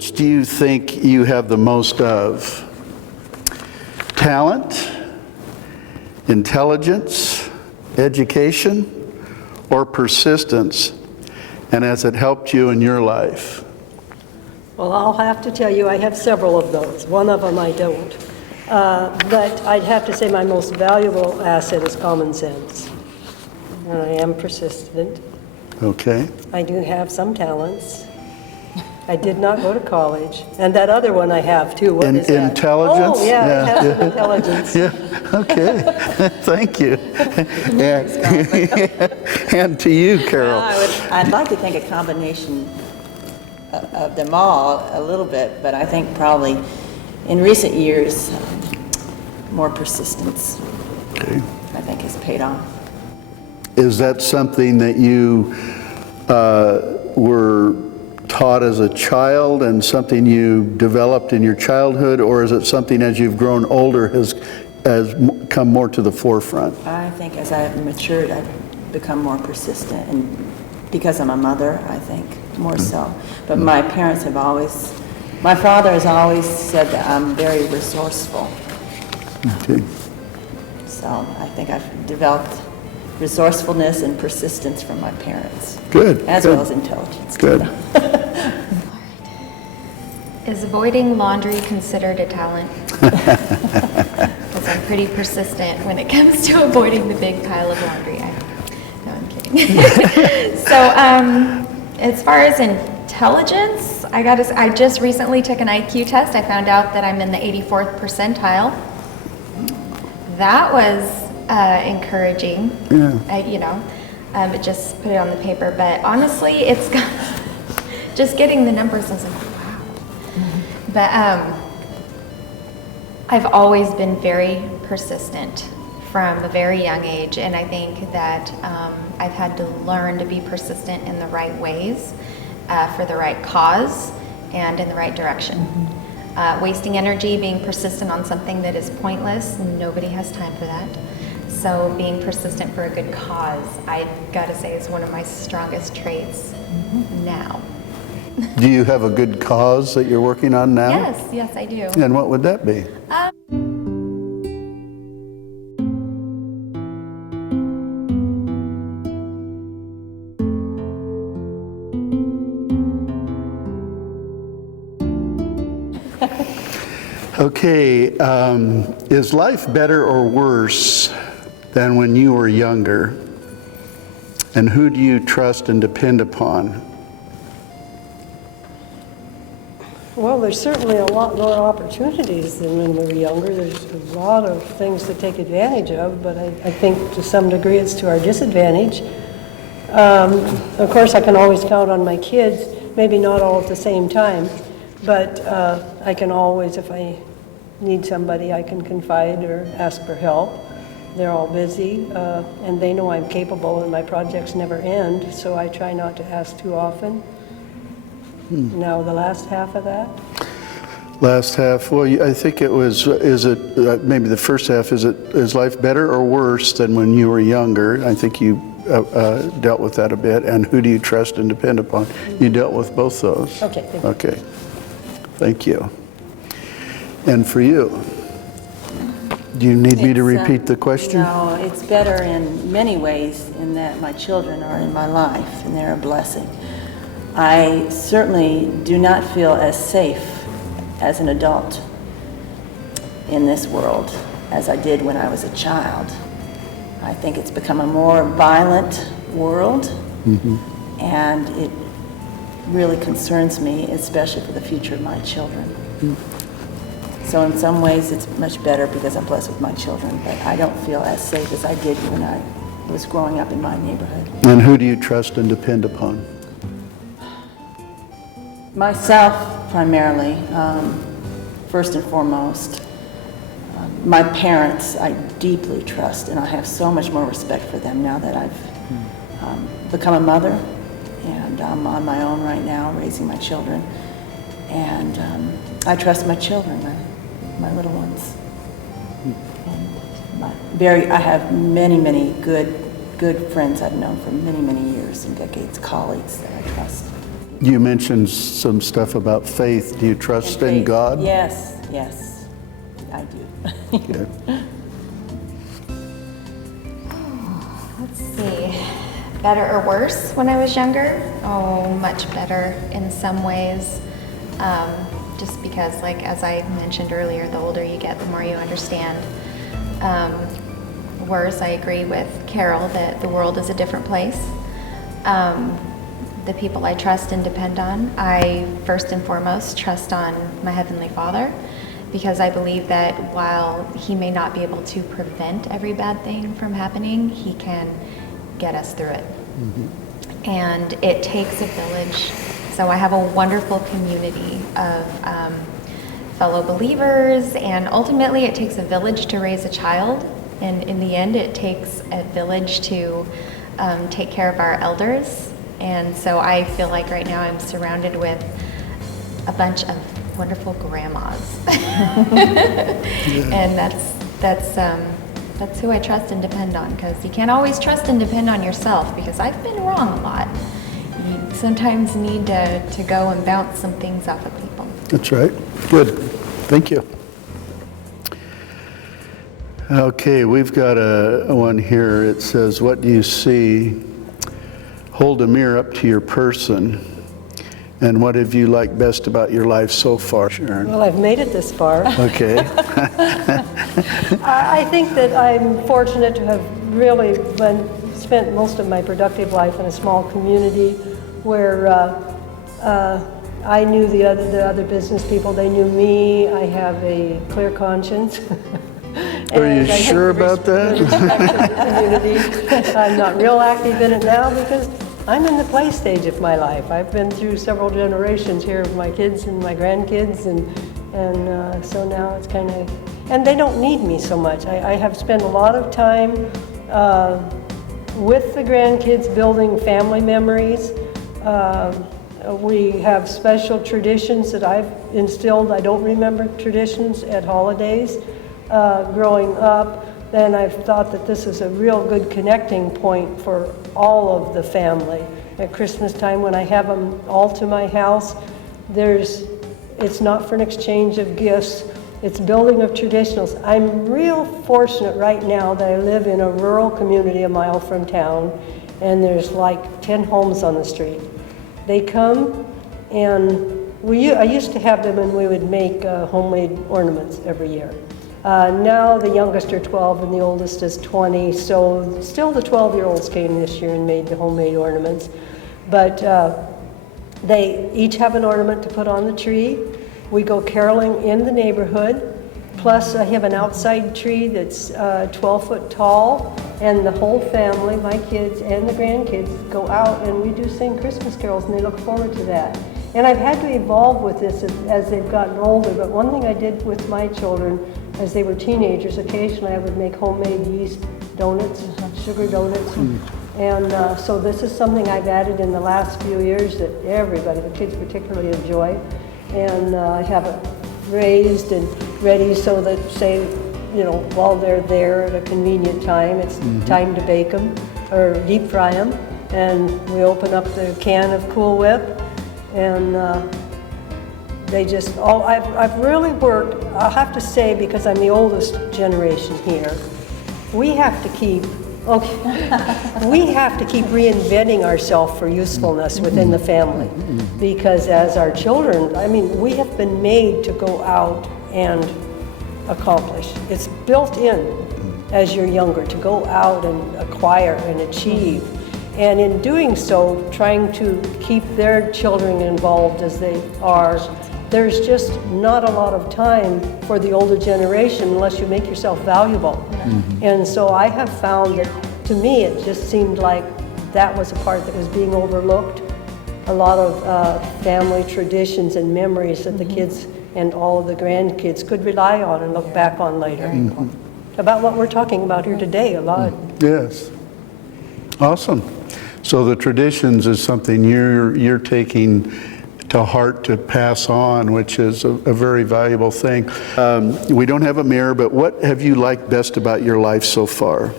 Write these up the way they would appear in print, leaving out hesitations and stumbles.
Which do you think you have the most of? Talent, intelligence, education, or persistence? And has it helped you in your life? Well, I'll have to tell you, I have several of those. One of them I don't. But I'd have to say my most valuable asset is common sense. And I am persistent. Okay. I do have some talents. I did not go to college. And that other one I have too. What is that? Intelligence? Oh, yeah, I have some intelligence. Yeah, okay. Thank you. And to you, Carol. I'd like to think a combination of them all a little bit, but I think probably in recent years, more persistence, Okay. I think, has paid off. Is that something that you were taught as a child and something you developed in your childhood, or is it something as you've grown older has come more to the forefront? I think as I've matured, I've become more persistent, and because I'm a mother, I think, more so. But my parents have always, my father has always said that I'm very resourceful. Okay. So I think I've developed resourcefulness and persistence from my parents. Good. As good. well as intelligence. Good. Is avoiding laundry considered a talent? Because I'm pretty persistent when it comes to avoiding the big pile of laundry. No, I'm kidding. So, as far as intelligence, I just recently took an IQ test. I found out that I'm in the 84th percentile. That was encouraging. Yeah. But just put it on the paper. But honestly, it's just getting the numbers. I was like, wow. But I've always been very persistent from a very young age, and I think that I've had to learn to be persistent in the right ways, for the right cause, and in the right direction. Wasting energy, being persistent on something that is pointless, nobody has time for that. So being persistent for a good cause, I gotta say, is one of my strongest traits now. Do you have a good cause that you're working on now? Yes, I do. And what would that be? Okay, is life better or worse than when you were younger? And who do you trust and depend upon? Well, there's certainly a lot more opportunities than when we were younger. There's a lot of things to take advantage of, but I think to some degree it's to our disadvantage. Of course, I can always count on my kids, maybe not all at the same time, but I can always, if I need somebody, I can confide or ask for help. They're all busy, and they know I'm capable and my projects never end, so I try not to ask too often. Now, the last half of that? Last half, well, I think it was, maybe the first half, is life better or worse than when you were younger? I think you dealt with that a bit. And who do you trust and depend upon? You dealt with both those. Okay, thank you. Okay, thank you. And for you? Do you need me to repeat the question? No, it's better in many ways in that my children are in my life and they're a blessing. I certainly do not feel as safe as an adult in this world as I did when I was a child. I think it's become a more violent world, and it really concerns me, especially for the future of my children. So in some ways it's much better because I'm blessed with my children, but I don't feel as safe as I did when I was growing up in my neighborhood. And who do you trust and depend upon? Myself, primarily, first and foremost. My parents, I deeply trust, and I have so much more respect for them now that I've become a mother, and I'm on my own right now, raising my children. And I trust my children, my little ones. And I have many good friends I've known for many years and decades, colleagues that I trust. You mentioned some stuff about faith. Do you trust in Faith. God? Yes, yes, I do. Okay. Let's see. Better or worse when I was younger? Oh, much better in some ways. Just because, like, as I mentioned earlier, the older you get, the more you understand. Worse, I agree with Carol that the world is a different place. The people I trust and depend on, I first and foremost trust on my Heavenly Father, because I believe that while He may not be able to prevent every bad thing from happening, He can get us through it. And it takes a village. So I have a wonderful community of fellow believers, and ultimately it takes a village to raise a child. And in the end, it takes a village to take care of our elders. And so I feel like right now I'm surrounded with a bunch of wonderful grandmas. And that's who I trust and depend on, because you can't always trust and depend on yourself, because I've been wrong a lot. You sometimes need to go and bounce some things off of people. That's right. Good. Thank you. Okay, we've got a one here. It says, what do you see? Hold a mirror up to your person. And what have you liked best about your life so far, Sharon? Well, I've made it this far. Okay. I think that I'm fortunate to have really spent most of my productive life in a small community where I knew the other business people. They knew me. I have a clear conscience. Are you sure about that? Community. I'm not real active in it now because I'm in the play stage of my life. I've been through several generations here of my kids and my grandkids, and so now it's kind of, and they don't need me so much. I have spent a lot of time with the grandkids building family memories. We have special traditions that I've instilled. I don't remember traditions at holidays growing up. Then I've thought that this is a real good connecting point for all of the family. At Christmas time, when I have them all to my house, it's not for an exchange of gifts, it's building of traditionals. I'm real fortunate right now that I live in a rural community a mile from town, and there's like 10 homes on the street. They come, and I used to have them, and we would make homemade ornaments every year. Now the youngest are 12 and the oldest is 20, so still the 12-year-olds came this year and made the homemade ornaments. But they each have an ornament to put on the tree. We go caroling in the neighborhood. Plus I have an outside tree that's 12 foot tall, and the whole family, my kids and the grandkids, go out and we do sing Christmas carols, and they look forward to that. And I've had to evolve with this as they've gotten older, but one thing I did with my children as they were teenagers, occasionally I would make homemade yeast donuts, sugar donuts. And so this is something I've added in the last few years that everybody, the kids particularly, enjoy. And I have it raised and ready so that, say, while they're there at a convenient time, it's time to bake them or deep fry them. And we open up the can of Cool Whip, and they just, I've really worked, I'll have to say, because I'm the oldest generation here, we have to keep reinventing ourselves for usefulness within the family. Because as our children, we have been made to go out and accomplish. It's built in as you're younger to go out and acquire and achieve. And in doing so, trying to keep their children involved as they are, there's just not a lot of time for the older generation unless you make yourself valuable. And so I have found that, to me, it just seemed like that was a part that was being overlooked. A lot of family traditions and memories that the kids and all of the grandkids could rely on and look back on later. About what we're talking about here today, a lot. Yes. Awesome. So the traditions is something you're taking to heart to pass on, which is a very valuable thing. We don't have a mirror, but what have you liked best about your life so far?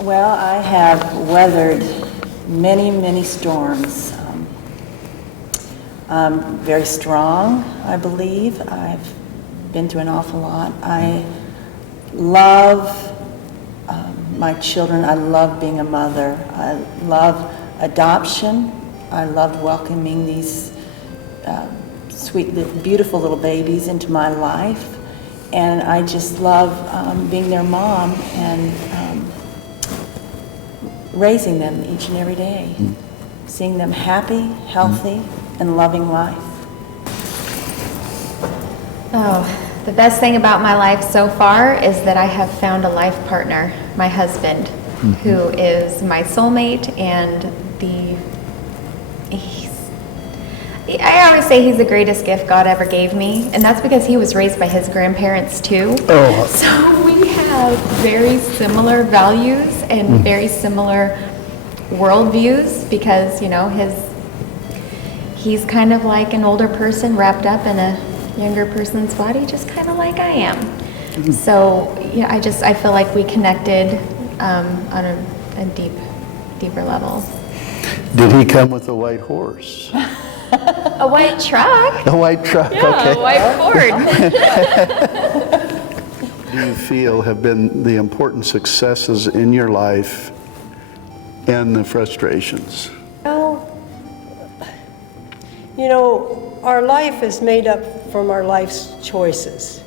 Well, I have weathered many, many storms. Very strong, I believe. I've been through an awful lot. I love my children. I love being a mother. I love adoption. I loved welcoming these sweet, beautiful little babies into my life. And I just love being their mom and raising them each and every day. Seeing them happy, healthy, and loving life. Oh, the best thing about my life so far is that I have found a life partner, my husband, who is my soulmate and I always say he's the greatest gift God ever gave me, and that's because he was raised by his grandparents too. Oh. So we have very similar values and very similar worldviews because, you know, he's kind of like an older person wrapped up in a younger person's body, just kind of like I am. So, yeah, I feel like we connected on a deeper level. Did he come with a white horse? A white truck? A white truck, Yeah, okay. a white Ford. Do you feel have been the important successes in your life and the frustrations? Well, you know, our life is made up from our life's choices.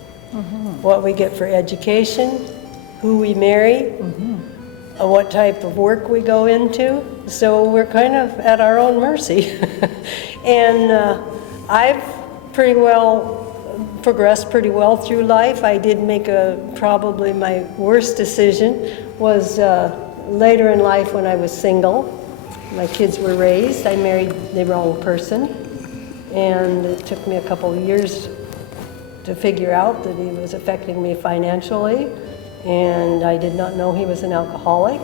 What we get for education, who we marry, what type of work we go into. So we're kind of at our own mercy. And I've pretty well progressed pretty well through life. I did make probably my worst decision was later in life when I was single. My kids were raised. I married the wrong person. And it took me a couple of years to figure out that he was affecting me financially. And I did not know he was an alcoholic.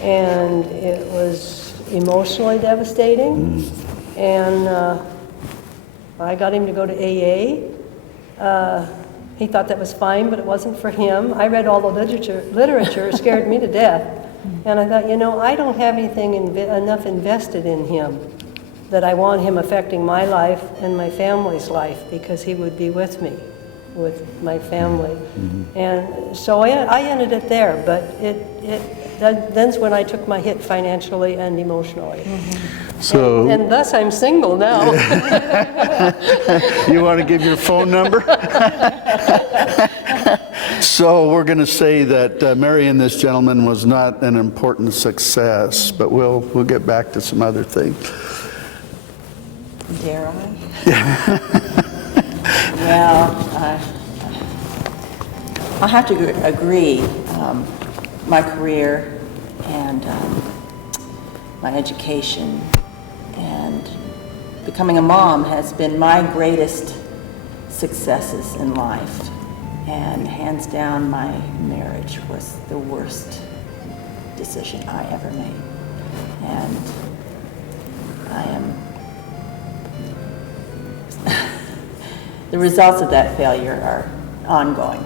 And it was emotionally devastating. And I got him to go to AA. He thought that was fine, but it wasn't for him. I read all the literature, it scared me to death. And I thought, you know, I don't have anything enough invested in him that I want him affecting my life and my family's life, because he would be with me, with my family. And so I ended it there, but then's when I took my hit financially and emotionally. So And thus I'm single now. you want to give your phone number? So we're going to say that marrying this gentleman was not an important success, but we'll get back to some other things. Dare I? Well, I have to agree. My career and my education and becoming a mom has been my greatest successes in life. And hands down, my marriage was the worst decision I ever made. And I am the results of that failure are ongoing,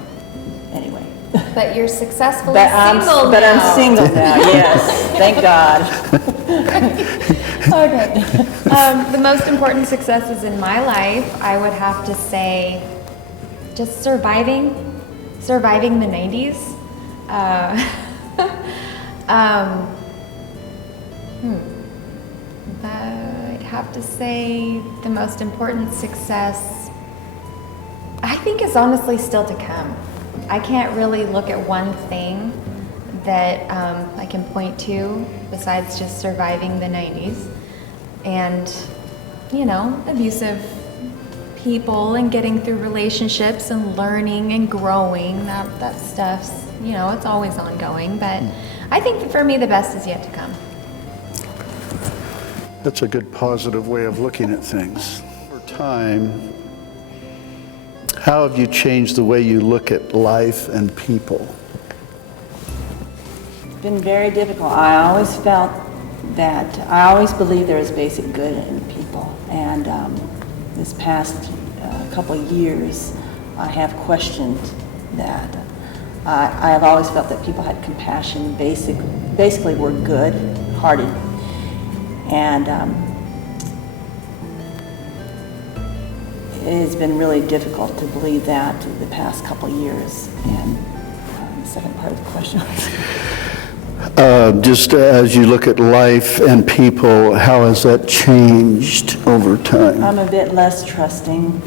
anyway. But you're successfully But single but now. I'm single now, yes, thank God. Okay. The most important successes in my life, I would have to say, just surviving the 90s. I'd have to say the most important success, I think, is honestly still to come. I can't really look at one thing that I can point to besides just surviving the 90s and, you know, abusive people and getting through relationships and learning and growing. That stuff's, you know, it's always ongoing, but I think for me the best is yet to come. That's a good positive way of looking at things. Over time, how have you changed the way you look at life and people? It's been very difficult. I always felt that, I always believed there was basic good in people. And this past couple of years, I have questioned that. I have always felt that people had compassion, basically were good-hearted. And it has been really difficult to believe that the past couple years. And the second part of the question was? Just as you look at life and people, how has that changed over time? I'm a bit less trusting,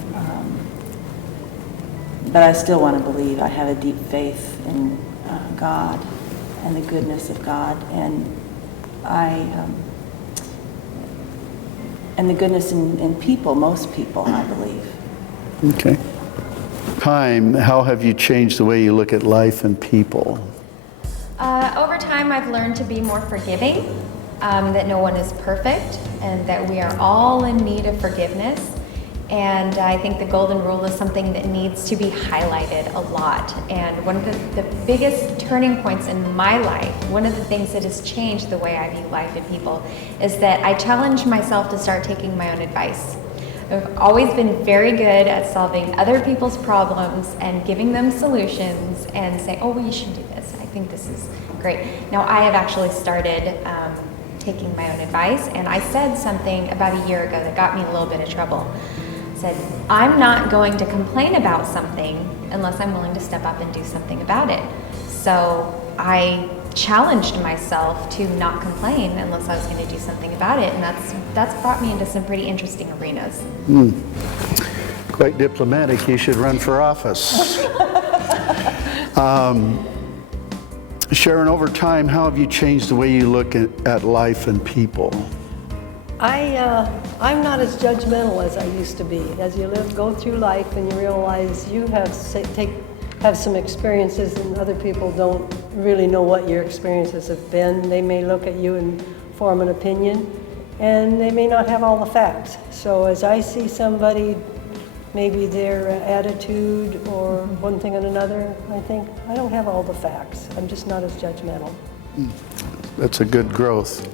but I still want to believe. I have a deep faith in God and the goodness of God, and the goodness in people, most people, I believe. Okay. Time, how have you changed the way you look at life and people? Over time, I've learned to be more forgiving, that no one is perfect, and that we are all in need of forgiveness. And I think the golden rule is something that needs to be highlighted a lot. And one of the biggest turning points in my life, one of the things that has changed the way I view life and people, is that I challenged myself to start taking my own advice. I've always been very good at solving other people's problems and giving them solutions and say, oh, well, you should do this. I think this is great. Now, I have actually started taking my own advice, and I said something about a year ago that got me in a little bit of trouble. I said, I'm not going to complain about something unless I'm willing to step up and do something about it. So I challenged myself to not complain unless I was going to do something about it, and that's brought me into some pretty interesting arenas. Quite diplomatic. You should run for office. Sharon, over time, how have you changed the way you look at life and people? I'm not as judgmental as I used to be. As you go through life and you realize you have some experiences and other people don't really know what your experiences have been. They may look at you and form an opinion, and they may not have all the facts. So as I see somebody, maybe their attitude or one thing and another, I think, I don't have all the facts. I'm just not as judgmental. That's a good growth.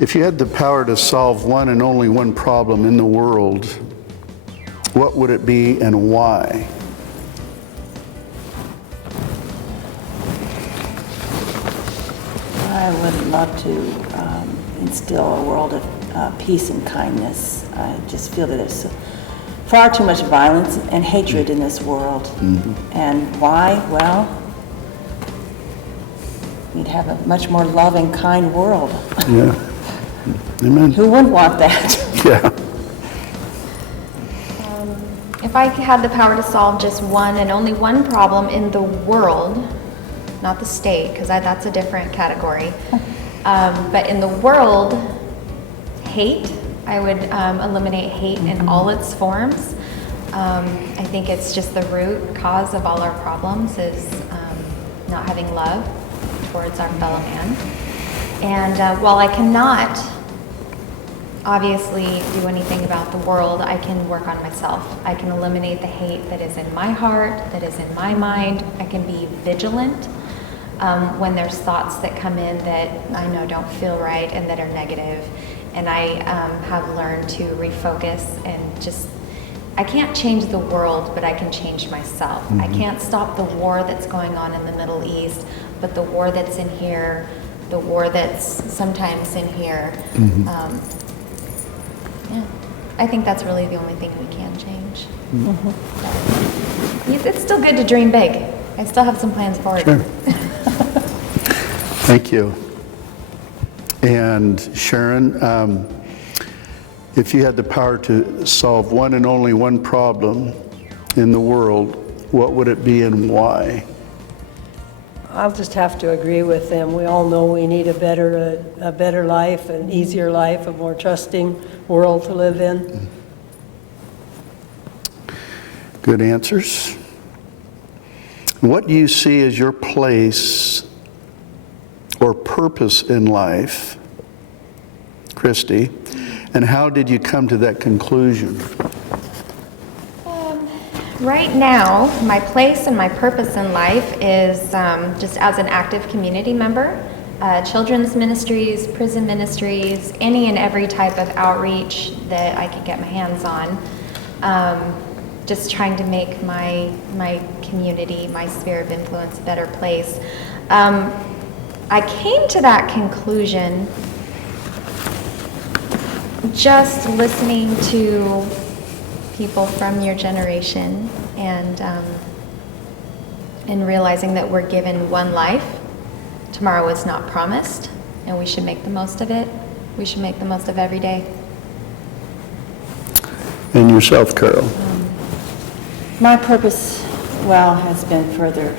If you had the power to solve one and only one problem in the world, what would it be and why? I would love to instill a world of peace and kindness. I just feel that there's far too much violence and hatred in this world. And why? Well, we'd have a much more loving, kind world. Yeah. Amen. Who wouldn't want that? Yeah. If I had the power to solve just one and only one problem in the world, not the state, because that's a different category, but in the world, hate, I would eliminate hate in all its forms. I think it's just the root cause of all our problems is not having love towards our fellow man. And while I cannot obviously do anything about the world, I can work on myself. I can eliminate the hate that is in my heart, that is in my mind. I can be vigilant when there's thoughts that come in that I know don't feel right and that are negative. And I have learned to refocus and just, I can't change the world, but I can change myself. I can't stop the war that's going on in the Middle East, but the war that's in here, the war that's sometimes in here, yeah, I think that's really the only thing we can change. It's still good to dream big. I still have some plans forward. Sure. Thank you. And Sharon, if you had the power to solve one and only one problem in the world, what would it be and why? I'll just have to agree with them. We all know we need a better life, an easier life, a more trusting world to live in. Good answers. What do you see as your place or purpose in life, Christy, and how did you come to that conclusion? Right now, my place and my purpose in life is just as an active community member, children's ministries, prison ministries, any and every type of outreach that I can get my hands on. Just trying to make my community, my sphere of influence a better place. I came to that conclusion just listening to people from your generation, and realizing that we're given one life. Tomorrow is not promised, and we should make the most of it. We should make the most of every day. And yourself, Carol? My purpose, well, has been further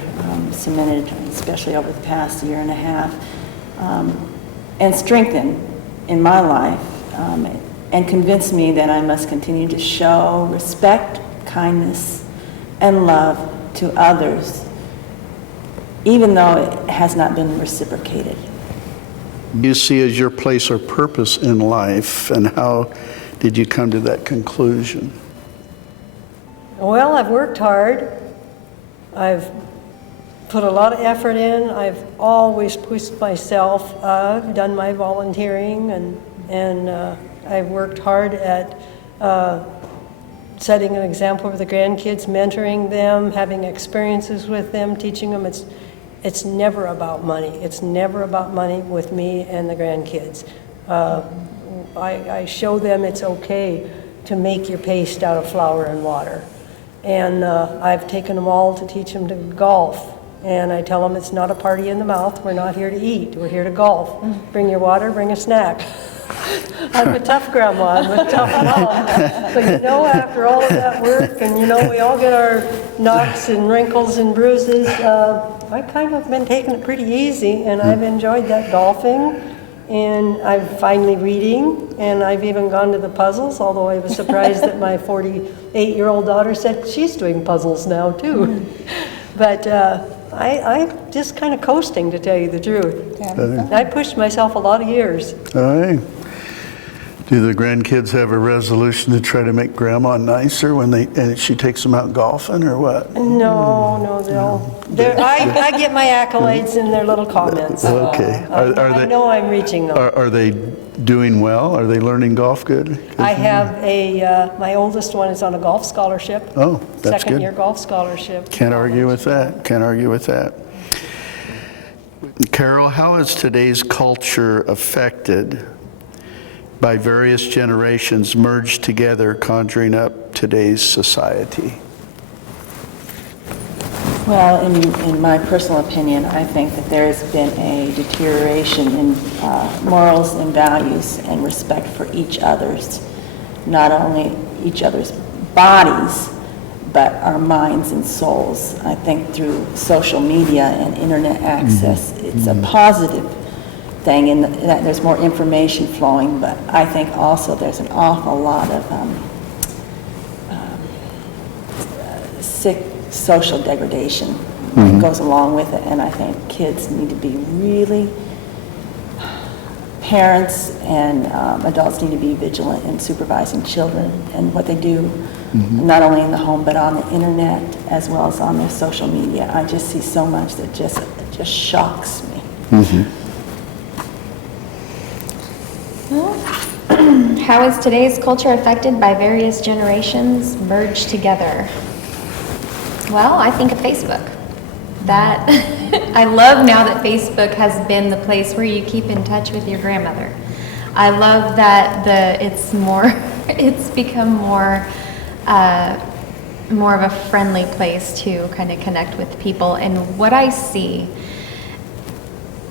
cemented, especially over the past year and a half, and strengthened in my life, and convinced me that I must continue to show respect, kindness, and love to others, even though it has not been reciprocated. You see as your place or purpose in life, and how did you come to that conclusion? Well, I've worked hard. I've put a lot of effort in. I've always pushed myself. I've done my volunteering, and I've worked hard at setting an example for the grandkids, mentoring them, having experiences with them, teaching them. It's never about money. It's never about money with me and the grandkids. I show them it's okay to make your paste out of flour and water. And I've taken them all to teach them to golf. And I tell them it's not a party in the mouth. We're not here to eat. We're here to golf. Bring your water, bring a snack. I'm a tough grandma. I'm a tough mom. But you know, after all of that work, and you know, we all get our knocks and wrinkles and bruises, I kind of been taking it pretty easy, and I've enjoyed that golfing. And I'm finally reading, and I've even gone to the puzzles, although I was surprised that my 48-year-old daughter said she's doing puzzles now, too. But I'm just kind of coasting, to tell you the truth. I pushed myself a lot of years. All right. Do the grandkids have a resolution to try to make grandma nicer when she takes them out golfing, or what? No, I get my accolades in their little comments. Okay. I know I'm reaching them. Are they doing well? Are they learning golf good? I have my oldest one is on a golf scholarship. Oh, that's good. Second-year golf scholarship. Can't argue with that. Can't argue with that. Carol, how is today's culture affected by various generations merged together, conjuring up today's society? Well, in my personal opinion, I think that there has been a deterioration in morals and values and respect for each other's, not only each other's bodies, but our minds and souls. I think through social media and internet access, it's a positive thing in that there's more information flowing, but I think also there's an awful lot of sick social degradation that goes along with it, and I think kids need to be really, parents and adults need to be vigilant in supervising children and what they do, not only in the home but on the internet as well as on their social media. I just see so much that just shocks me. How is today's culture affected by various generations merged together? Well, I think of Facebook. That I love now that Facebook has been the place where you keep in touch with your grandmother. I love that it's become more of a friendly place to kind of connect with people. And what I see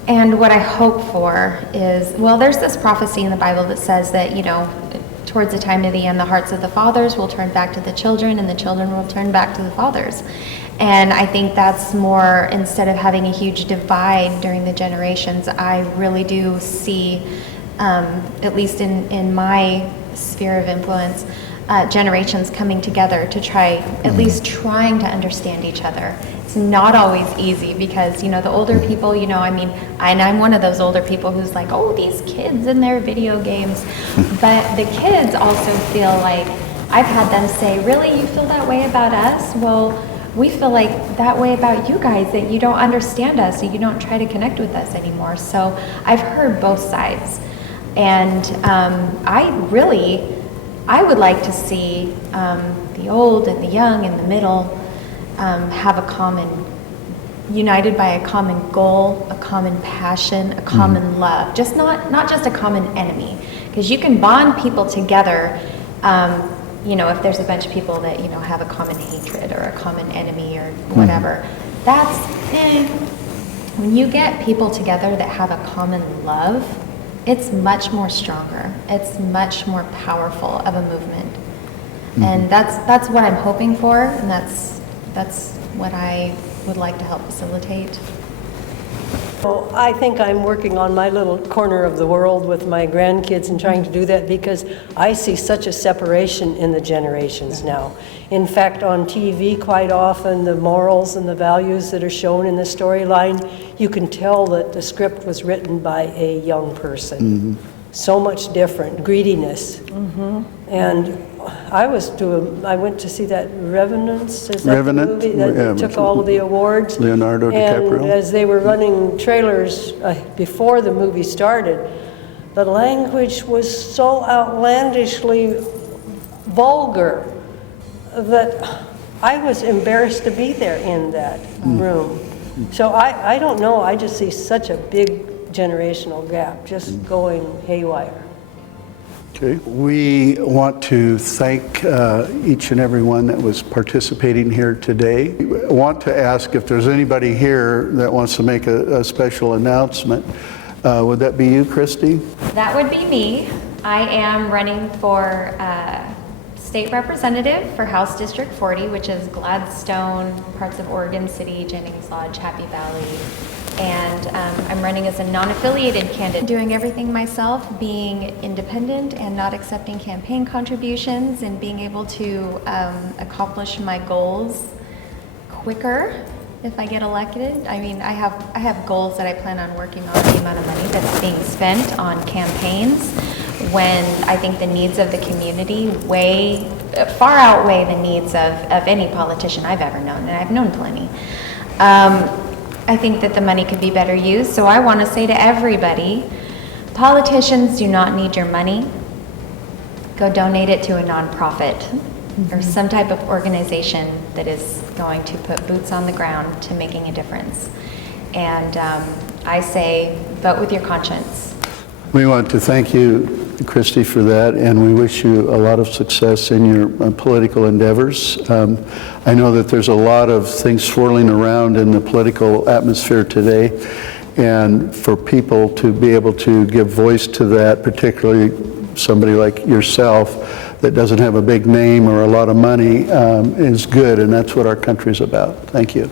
and what I hope for is, well, there's this prophecy in the Bible that says that, you know, towards the time of the end, the hearts of the fathers will turn back to the children, and the children will turn back to the fathers. And I think that's more, instead of having a huge divide during the generations, I really do see, at least in my sphere of influence, generations coming together to try, at least trying to understand each other. It's not always easy because, you know, the older people, you know, I mean, and I'm one of those older people who's like, oh, these kids and their video games. But the kids also feel like, I've had them say, really, you feel that way about us? Well, we feel like that way about you guys, that you don't understand us, that you don't try to connect with us anymore. So I've heard both sides. And I would like to see the old and the young and the middle have a common, united by a common goal, a common passion, a common love, just not just a common enemy, because you can bond people together you know, if there's a bunch of people that, you know, have a common hatred or a common enemy or whatever, that's, when you get people together that have a common love, it's much more stronger. It's much more powerful of a movement. And that's what I'm hoping for, and that's what I would like to help facilitate. Well, I think I'm working on my little corner of the world with my grandkids and trying to do that because I see such a separation in the generations now. In fact, on TV, quite often, the morals and the values that are shown in the storyline, you can tell that the script was written by a young person. So much different, greediness. And I went to see that Revenants, is that Revenant? the movie that Yeah, took all of the awards? Leonardo DiCaprio. And as they were running trailers before the movie started, the language was so outlandishly vulgar that I was embarrassed to be there in that room. So I don't know, I just see such a big generational gap just going haywire. Okay. We want to thank each and every one that was participating here today. I want to ask if there's anybody here that wants to make a special announcement. Would that be you, Christy? That would be me. I am running for state representative for House District 40, which is Gladstone, parts of Oregon City, Jennings Lodge, Happy Valley. And I'm running as a non-affiliated candidate, doing everything myself, being independent and not accepting campaign contributions, and being able to accomplish my goals quicker if I get elected. I mean, I have goals that I plan on working on, the amount of money that's being spent on campaigns, when I think the needs of the community far outweigh the needs of any politician I've ever known, and I've known plenty. I think that the money could be better used, so I want to say to everybody, politicians do not need your money. Go donate it to a nonprofit or some type of organization that is going to put boots on the ground to making a difference. And I say, vote with your conscience. We want to thank you, Christy, for that, and we wish you a lot of success in your political endeavors. I know that there's a lot of things swirling around in the political atmosphere today, and for people to be able to give voice to that, particularly somebody like yourself that doesn't have a big name or a lot of money, is good, and that's what our country's about. Thank you.